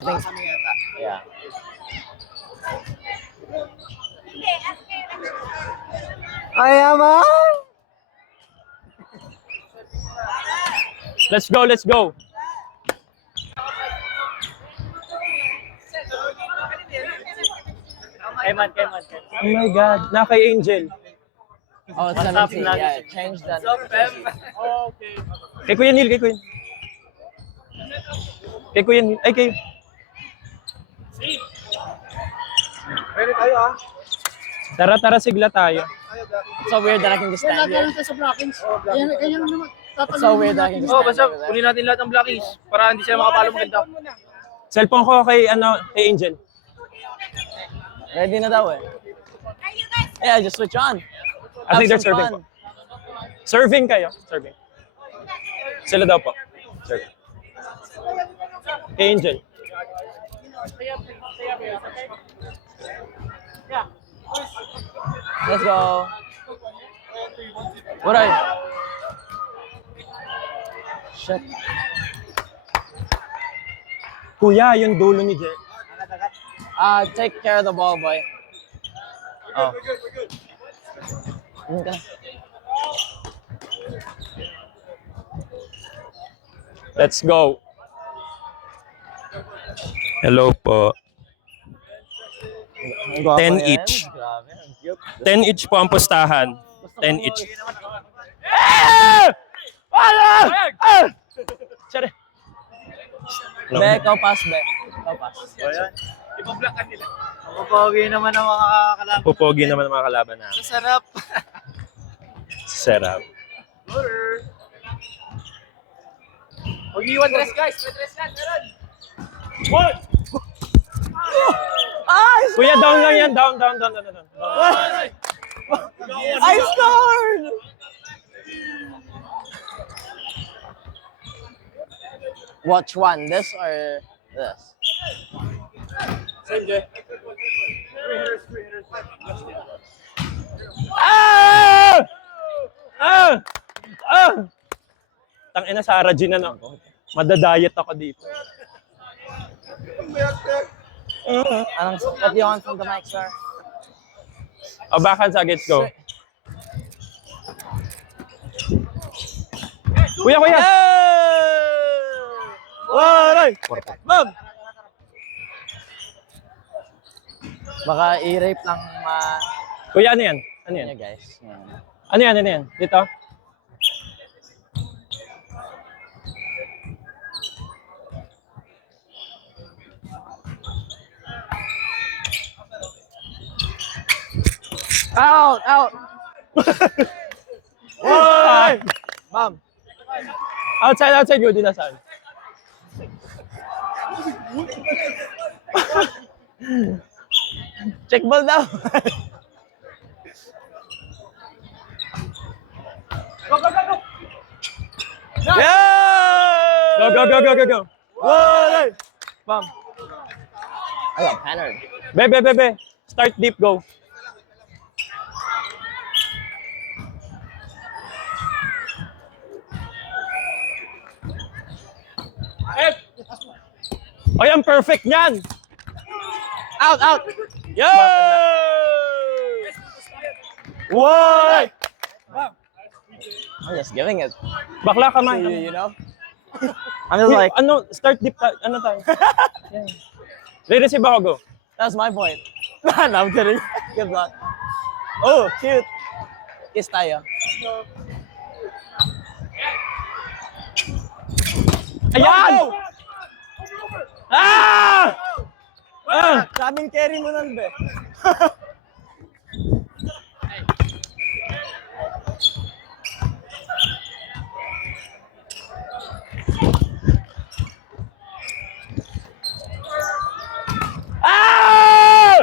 Thanks. Yeah. Ayaman! Let's go, let's go. Kayman. Oh my God, kay Angel. Oh, it's 17. Yeah, change that. Oh, okay. Kay Kuya Neil, kay Kuya. Kay Kuya Neil, ay kay. Pwede tayo ah. Tara, sigla tayo. It's so weird that I can just stand here. Sa blockings. It's so weird that I can just stand Basta here. kunin natin lahat ng blockings para hindi sila makapalo maganda. Cellphone ko kay Angel. Ready na daw eh. Yeah, just switch on. I think they're Have some serving fun. po. Serving kayo, serving. Sila daw po. Serving. Kay Angel. Let's go. Waray. Shit. Kuya, yung dulo ni Jel. Take care of the ball, boy. Oh. Yun ka na. Let's go. Hello po. Ang gwapo 10 yan. each. Grabe, ang cute. 10 each po ang pustahan. 10 each. Ah! Ah! Sorry. Be, ikaw pass, be. Ikaw pass. Ibablock ka nila. Pogi naman ang mga kalaban. Pupogi naman ang mga kalaban namin. Sarap. Sarap. Huwag iwan dress guys. May dress yan. Meron. Kuya, down lang yan. Down. I scored! Watch one, this or this? Ah! Ah! Ah! Tangina, Sarah Jean na madadayet ako dito. Anong what do you want from the mic, sir? O, backhand sa gets go. Kuya! Waray! Boom! Baka i-rape lang Kuya, ano yan? Ano yan? niya, guys. Yan. Ano yan? Dito? Out! Waray! Bam! Outside, good na saan? Check ball daw! Yeah! Go! Waray! Bam! I got pannered. Be. Start deep, go. Ay, ang perfect niyan! Out! Yo! What? I'm just giving it. Bakla ka To man. you, you know? I'm just like, Ano, start deep, ano tayo? Yeah. Re-receive ako, go. that's my point. No, I'm kidding. Good luck. Oh, cute. Kiss tayo. Ayan! Ah! Sabing carry mo nun, be. Ah!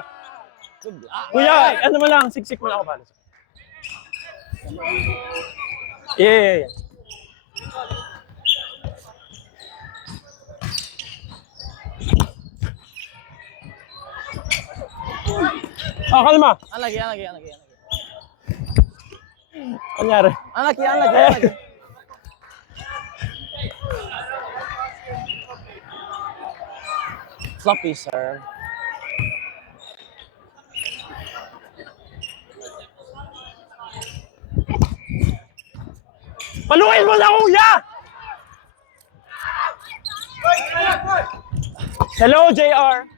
Good luck. Kuya, ano mo lang, siksik mo lang ako pala. Yeah. Oh, kalma. Anlagi. Anyari? Anlagi. Floppy, sir. Paluin mo na, kuya! Hello, JR.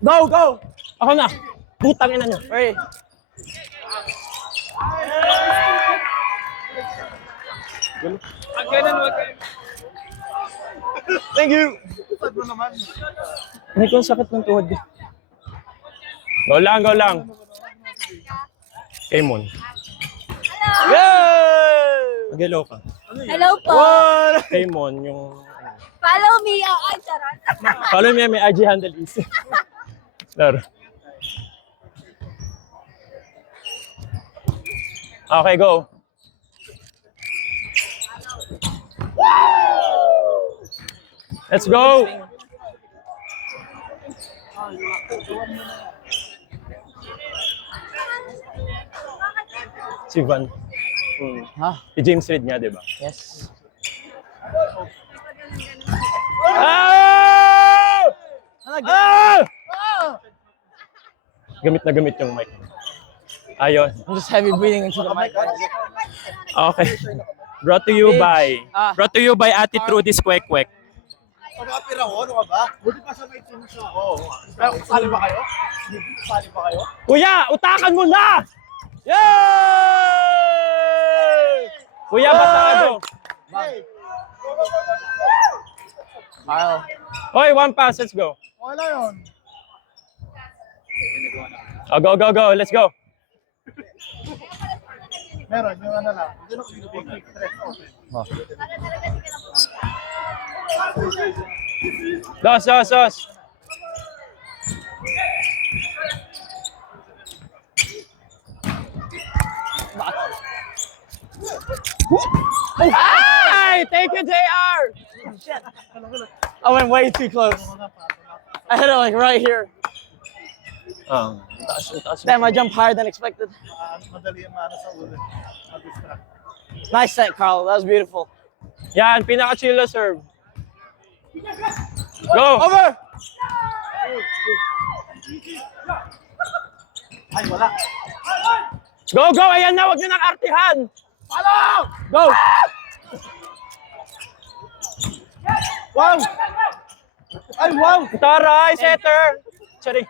Go, go! Ako na. Putang ina nyo. Hey. Ang ganun, wag kayo. Thank you. Saan mo naman? Hindi ko sakit ng tuhod. Go lang, go lang. Kemon. Yay! Mag-hello ka. Hello po. What? Kemon, yung... Follow me. Ay, charot. Follow me, may IG handle is. Laro. Okay, go. Let's go. Si Van. Ha? Si James Reid nga, di ba? Yes. Ah! Ah! Gamit na gamit yung mic. Ayun. I'm just heavy breathing into the mic. Okay. Brought to you by Ate Trudy's Kwek Kwek. Pag-apira ko, ano ka ba? Buti pa sa may team siya. Oo. Sali ba kayo? Sali ba kayo? Kuya, utakan mo na! Yay! Kuya, basado. Hey! Carl. Hoy, one pass, let's go. Wala yun. Oh, go, go, go. Let's go. Meron, yung ano lang. Hindi na ko yung big stress. Dos, dos, dos. Ay! Thank you, JR! I went way too close. I hit it like right here. Damn, I jumped higher than expected. Madali yung ano sa ulo. Mag-distract. Nice set, Carl. That was beautiful. Yan, pinaka-chill na serve. Go! Over! Ay, wala. Go, go! Ayan na, huwag nyo nang artihan! Follow! Go! Wow! Ay, wow! Taray, setter! Sorry.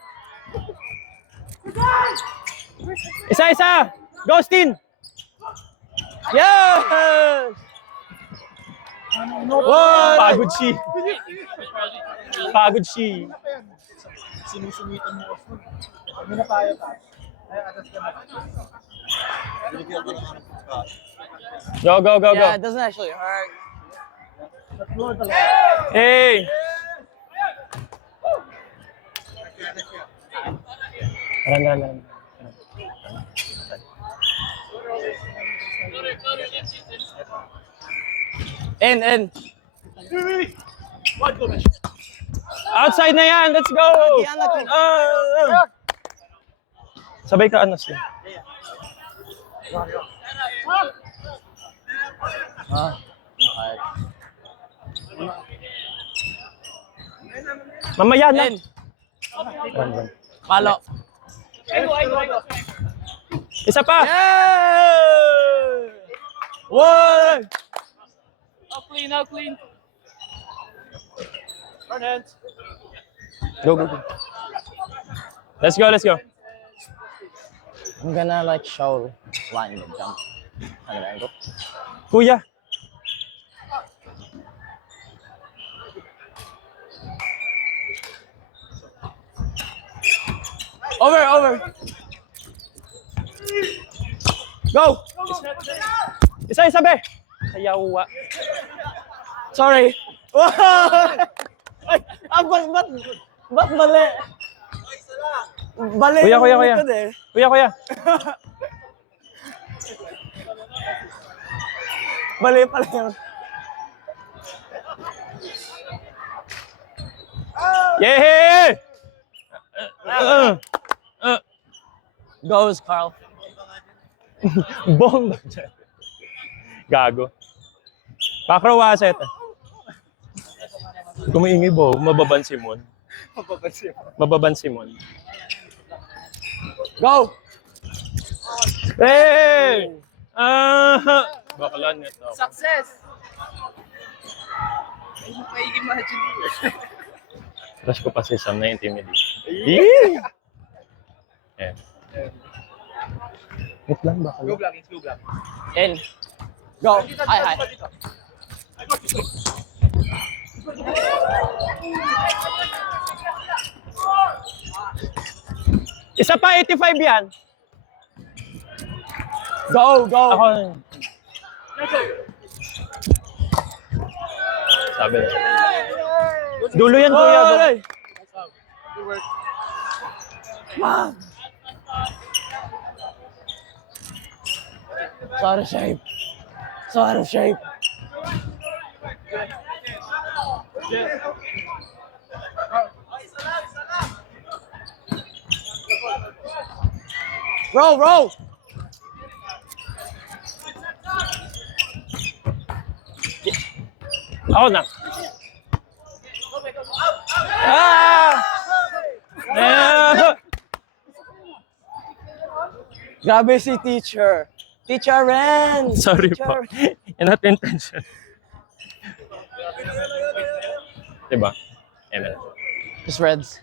Isa! Ghostin! Yes! Wow! Pagod si. Pagod si. Sinusumitan mo ako. Hindi na tayo ta. Ay, atas ka na. Binigyan ko ng ano. Go, go, go, go. Yeah, it doesn't actually hurt. Tatlo talaga. Hey! Run. In. Outside na yan, let's go! Sabay ka, Anas. Mamaya na. Run. Palo. Isa pa! Yeah! One! Out clean. Run hands. Go. Let's go. I'm gonna like show line the jump. At an angle. Kuya. Over. Go! Isa, be! Kayawa. Sorry. Ay, ba't mali? Bali Kuya. yung likod eh. Kuya. Mali pala yun. Yeah! Goes, Carl. Bomba dyan. Gago. Pakrowaset. Kumaingay ba? Mababan si Mon. Mapapansin. Mababan si Mon. Go! Hey! Bakla nito. Success! May-imagine mo. Crush ko pa si Sam na intimidate. Yee! Eh. Wait lang, bakla. Go block, go block. In. Go. Hi, hi. Isa pa, 85 yan. Go, go. Ako. Sabi na. Dulo yan, kuya. Go. Oy! So out of shape. So out of shape. Roll, roll. Ako na. Ah! Grabe si teacher. Teacher Ren. Sorry Teacher po. Ren. Yan not intention. Diba? Amen. Just Reds.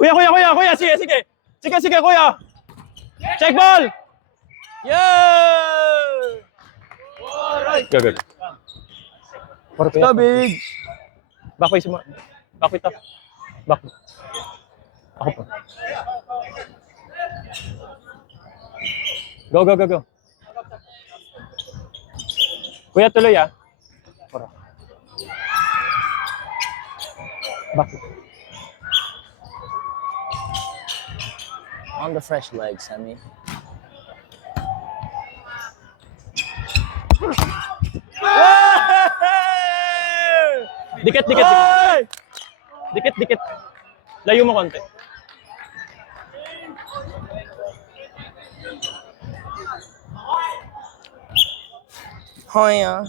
Kuya. Sige. Sige, kuya. Check ball. Yeah! Go. Para kuya. Kabig. Bakoy suma. Bakoy to. Bakoy. Ako pa. Go. Kuya, tuloy ah. Para. Bakoy. On the fresh legs, Sammy. Dikit. Dikit. Layo mo konti. Hoya.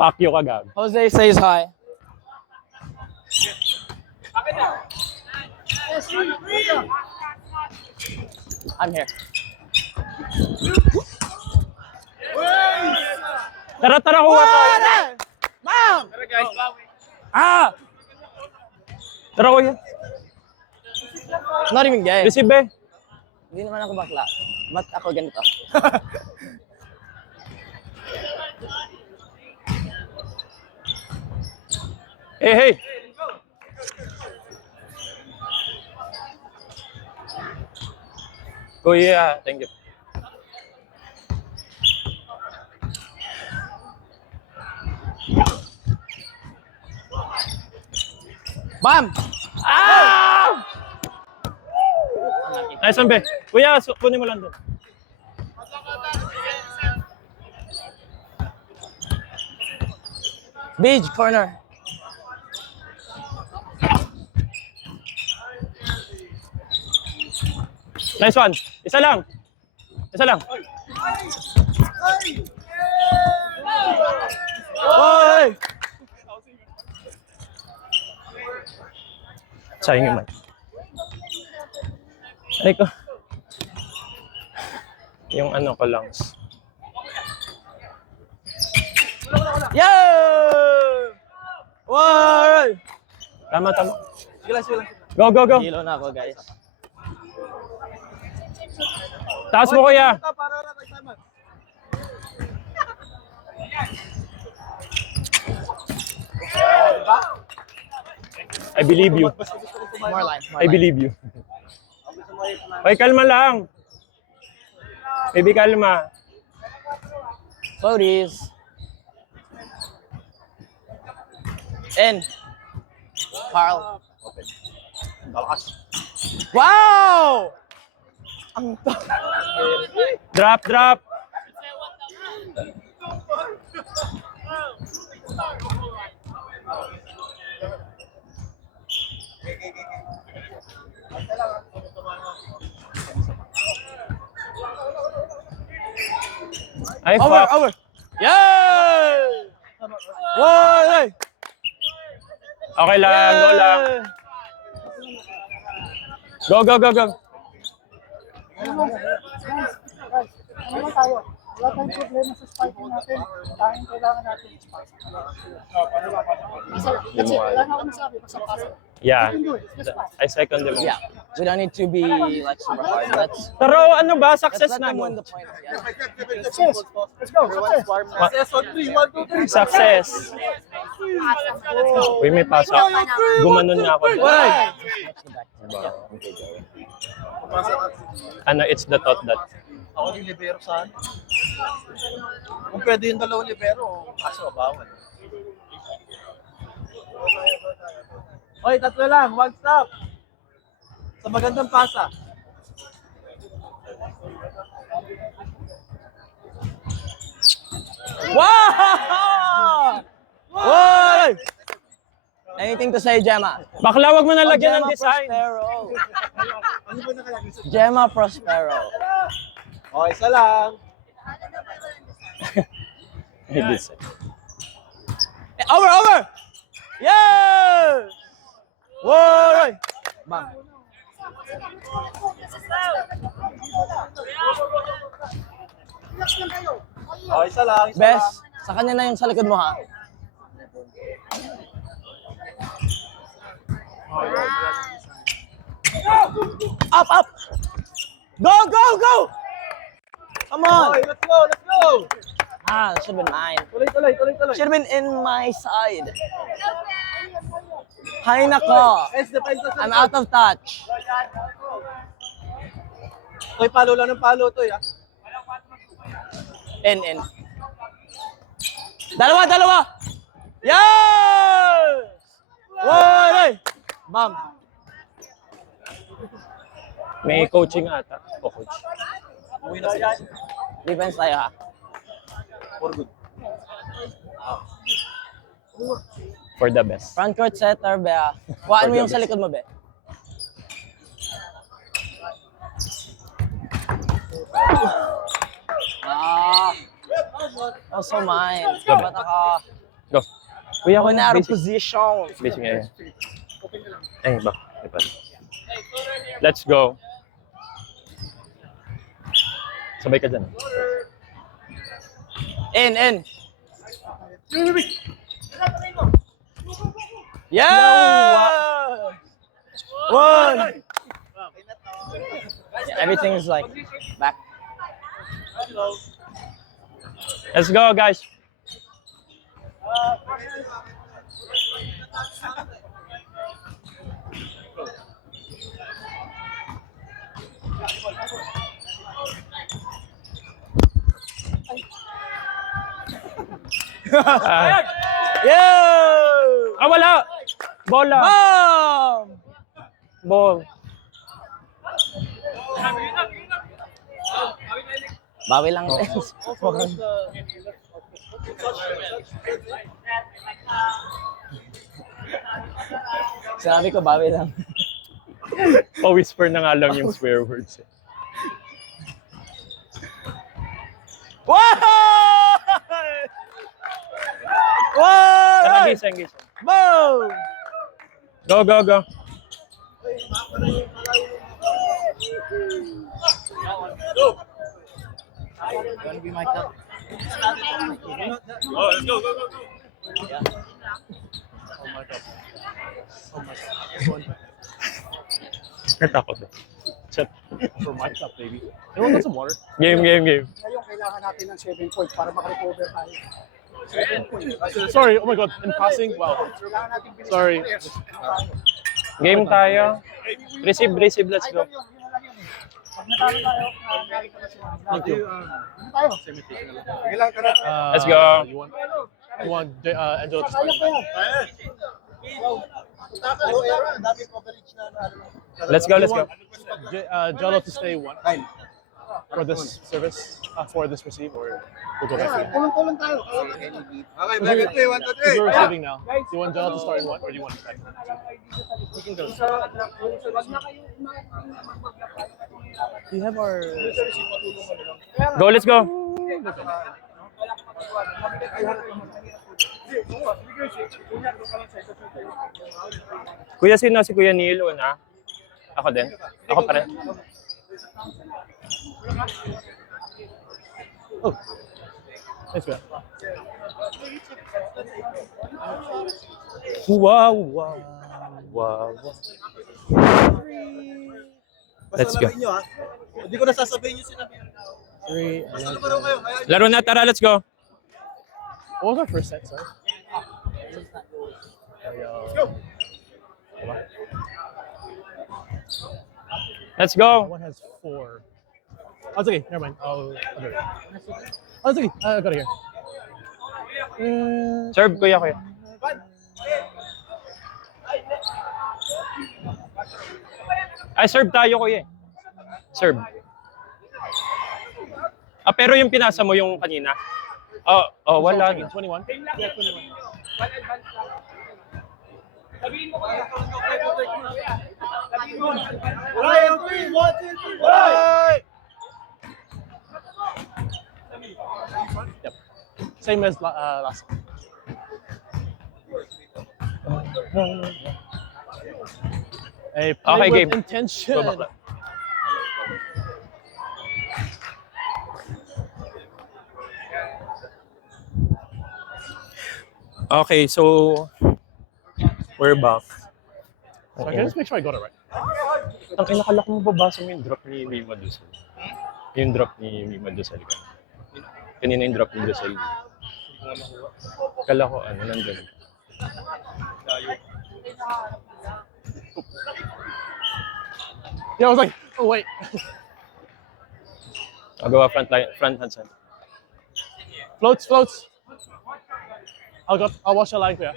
Pakyo ka, Gab. Jose says hi. I'm here. Tara, kuha tayo. Ma'am! Ah! Tara, kuya. Not even gay. Receive eh. Hindi naman ako bakla. Ba't ako ganito? Hey. Kuya, thank you. Ma'am! Ah! Nice one, be. Kuya, kunin mo lang doon. Beach corner. Nice one. Isa lang. Oy! Sayang yung mic. Ay ko. Yung ano ko lang. Yeah! Waray! Tama. Sige lang. Go. Hilo na ako, guys. Taas mo, kuya. Para na kay Simon. I believe you. More line. I believe you. Okay, kalma lang. Baby, kalma. Floaties. In. Carl. Wow! Ang Drop. Ay, Over, fuck. over. Yeah! Waray! Okay lang, go lang. Go, go, go, go. Ano tayo? Wala tayong problema sa spiking natin. Tanging kailangan natin i-spike. That's it. Wala na ako nasabi. Basta pasa. Yeah. You can do it. Just pass. I second him. Yeah. We don't need to be like super hard. Let's Pero ano ba, let success them na win mo? the point. Yeah. Success. Let's go. Success. Success on 3, 1, 2, 3. Success. Uy, may pasok. Gumanon nga ako. Waray! Catch the back. Yeah. Okay, Joey. Ano, it's the thought that. Ako yung libero saan? Kung pwede yung dalawang libero, kaso bawal. Oy, tatlo lang. One stop. Sa magandang pasa. Wow! Waray! Anything to say, Gemma? Bakla, wag mo na lagyan ng Gemma design. Prospero. Ano ba nakalagay sa... Gemma Prospero. Okay, isa lang. May design. Over, over! Yeah! Waray! Bam. Okay, isa lang. Isa Bes, lang. sa kanya na yung sa likod mo ha. Up, up! Go, go, go! Come on! Okay, let's go, let's go! Ah, that should have been mine. Tuloy. Should have been in my side. Hay nako. Defense I'm out of touch. Oy, palo lang ng palo to, ya. In. Dalawa! Yes! Waray! Bam. May coaching ata. O coach. Uwi na sila. Defense tayo ha. For good. For the best. Front court setter, be. Kuhaan mo yung sa likod mo, be. Ah. Also mine. Ba't ako? Go. Kuya, ako Ako na out of position. Basic ngayon. Ay, ba? Iba. Let's go. Sabay ka dyan. In. Yeah! One! Yeah, everything is like back. Let's go, guys. Ah, Yeah! wala! Bola! Bam! Ball. Bawi lang. Sinabi ko, bawi lang. Pa-whisper na nga lang yung swear words. Wow! Wow! Gising. Boom! Go. Gonna be my cup. Natakot. Chat. For my cup, baby. You want some water? Game. Ngayon, kailangan natin ng 7 points para makarecover tayo. 7 points. Sorry, oh my God, in passing, wow. Kailangan natin bilisan Sorry. players. Game tayo. Receive, let's go. Yun na lang yun eh. Pag natalo tayo, nakakita na sila. Thank you. Ano tayo? Sige lang, tara. Let's go. You want Angelo to Kaya start? pa yan. Ang daming coverage na Let's go. Jello to stay one for this service, for this receive, or we'll go back to you. Tulong-tulong tayo. Okay, back at 3, 1, 2, 3. You're receiving now. Do you want Jello to start in one, or do you want to start? Do you have our... Go, let's go. open. Kuya, sino si Kuya Neil una? Ako din. Ako pa rin. Oh. Thanks, kuya. Wow, wow, wow. Let's go. Nyo, ha? Hindi ko nasasabihin nyo sinabi. 3. Basta na kayo. Kaya Laro na, tara, let's go. What was our first set, sorry? Let's go. One has 4. Oh, it's okay. Never mind. I'll do it. Oh, it's okay. I got it here. Serve, kuya, kuya. Ay, serve tayo, kuya. Serve. Ah, pero yung pinasa mo yung kanina. Oh, wala. 21. Yeah, 21. Waray, ang 3! 1, 2, 3! Waray! Yep. Same as last. Hey, play Okay, with game. intention. Go back. Okay, so we're back. So I can just make sure I got it right. Ang kinakala ko mababasa mo yung drop ni Mima Dusel. Yung drop ni Mima Dusel. Kanina yung drop ni Dusel. Kala ko ano, nandun. Yeah, I was like, oh wait. Gawa front hand side. Floats. I'll watch the line for you.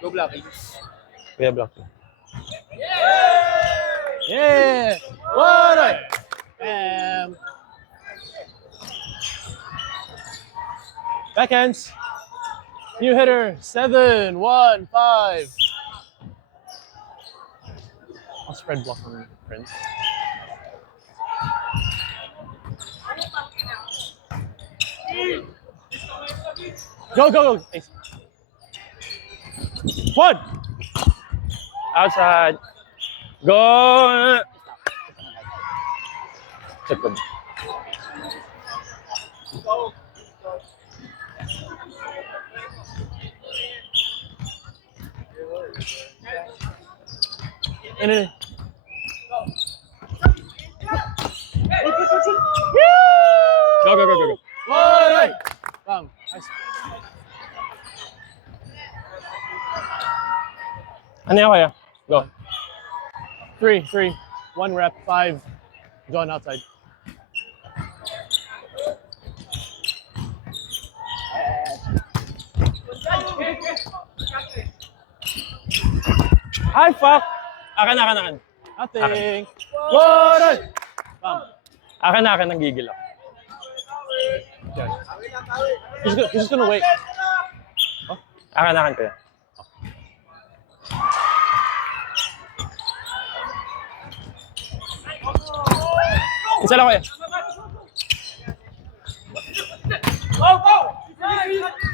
Go black. Kuya block. Yeah! Waray! Backhands. New hitter. 7, 1, 5. I'll spread block on Prince. Go. Ace. 1. Outside. Go! Check ko. In. Go. Waray! Bam. Nice. Ano yan kaya? Go. 3. 1 rep. 5. Going outside. Ay, fuck! Akan. Nothing. Waray! Bam. Akan, nanggigil ako. Yeah. He's just gonna wait. Akan kuya. Isa lang kuya.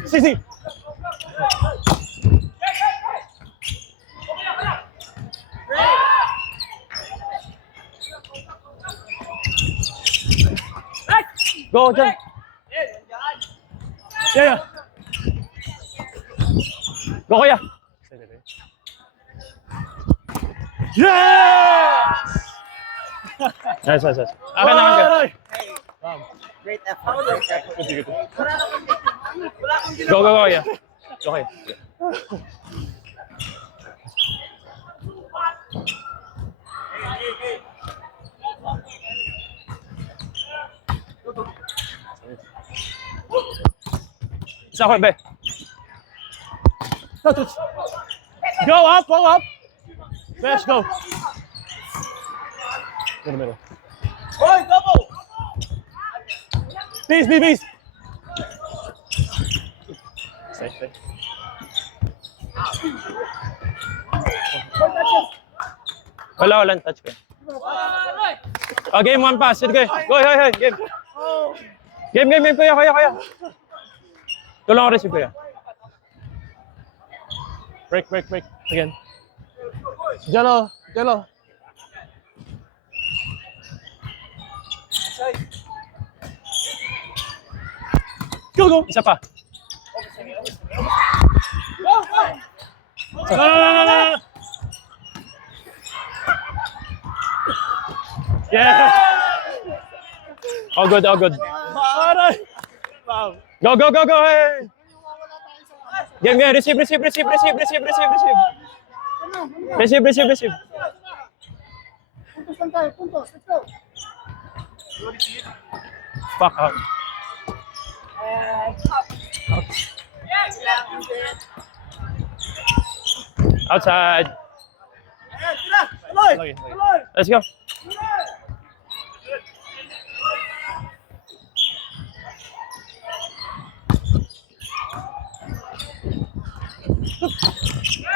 CC. Go, dyan. Yeah. Go kuya. Yes! Nice. Akan kuya. Waray! Great effort. Good. Go kuya. Go kuya. Isa ko, be. Go up. Smash, go. In the middle. Hoy, double! Beast. Stay. Walang touch ko. Oh, game 1 pass. Sige. Go, game. Game, kuya. Tulong ako rin si kuya. Break. Again. Jello. Go. Isa pa. No. Yeah. All good. Waray. Wow. Go. Hey. Game. Receive. Receive. Fuck out. Outside. Lagi. Let's go.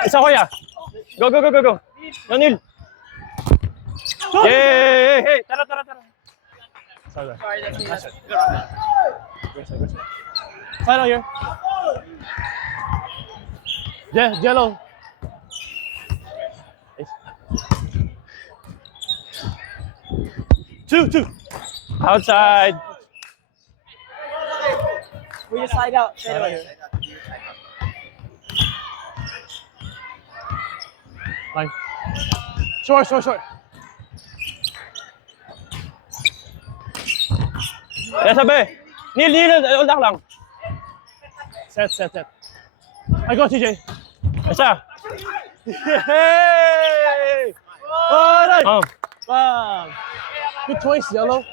Isa kuya. Go. No, Neil. Hey. Tara. Sorry. Final here. Yeah, Jello. Two. Outside. We just side out. Straight away. Line. Short. Yes, sabi. Neil. Hold lang. Set. I go, TJ. Isa. Hey! Waray. Oh. Bam. Good choice, Jello.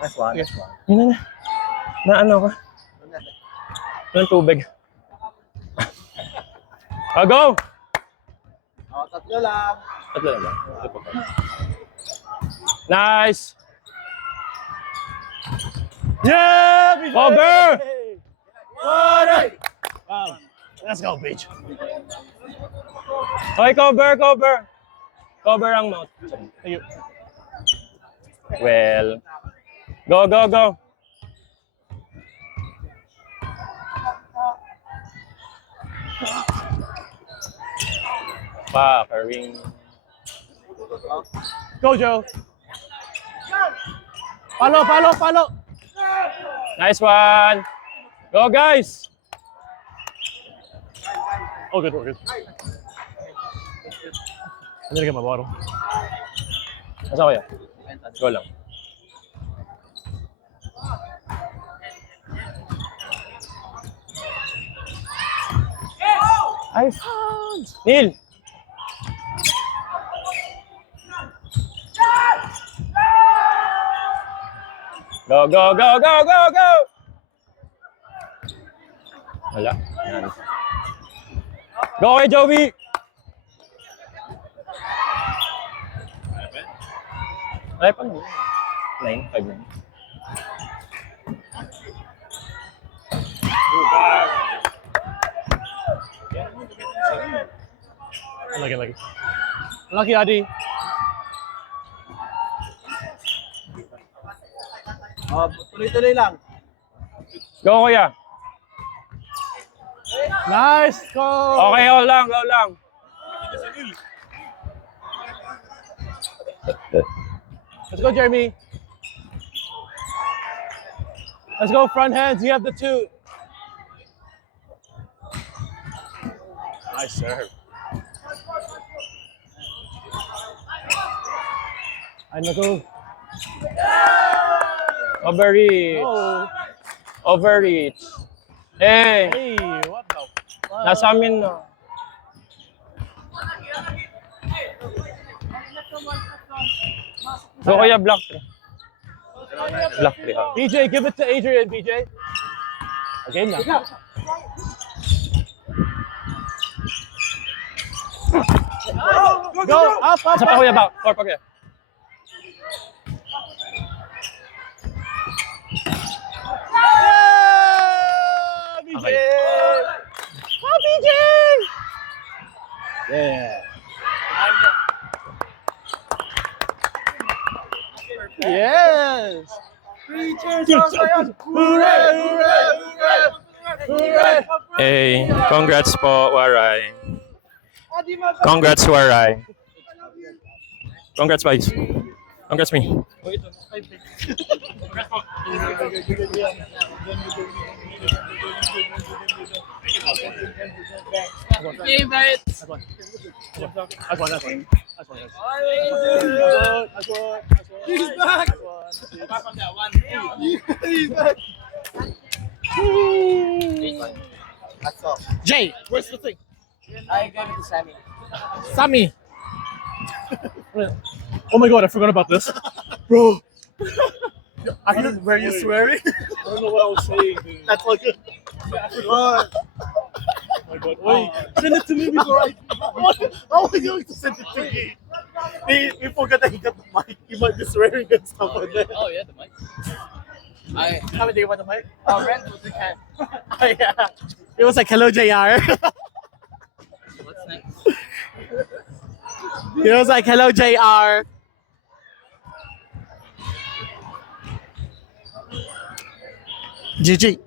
Nice one. Yun na. Ano ka? Ng tubig. Go! Tatlo lang. Tatlo na ba? Nice! Yeah, BJ. Cover! Waray. Bam. Let's go, Beach. Okay, cover. Cover ang mouth. Thank you. Well. Go. Ring. Go, Joe. Follow. Nice one. Go, guys. Oh, good. I need to get my bottle. Asa ko yan? Go lang. Ay, Neil! Go! Wala. Yan. Go kay Joey! Ay, pa 9, 5 na. Lagi. Lucky, Adi. Tuloy-tuloy lang. Go, kuya. Nice go. Okay, go lang. Let's go, Jeremy. Let's go, front hands. You have the 2. Nice serve. I know. Overreach. Hey, Hey, what the fuck? nasa amin na. Go kuya, block 3. Block 3, oh. BJ, give it to Adrian, BJ. Again now. Go, up. Isa pa kuya, back. 4 pa kuya. Yeah, BJ. Okay. Oh, BJ. Yeah. Yes. Hooray! Hooray! Hooray! Hey, congrats po, Waray. Congrats, Waray. Congrats, guys. Congrats, me. Favorite. That's one. That's one. That's one. He's back. Apart from that one. He's back. That's all. Jay, where's the thing? I gave it to Sammy. Sammy. Oh my god, I forgot about this. Bro. Were you swearing? I don't know what I was saying, dude. That's all good. I forgot. Oh my god. Wait, send it to me before I. How are you going to send it to me? He forgot that he got the mic. He might be swearing and stuff like that. Oh yeah, the mic. I How many about the mic? Ren was the cat. Yeah. It was like, hello, JR. What's next? It was like, hello, JR. GG.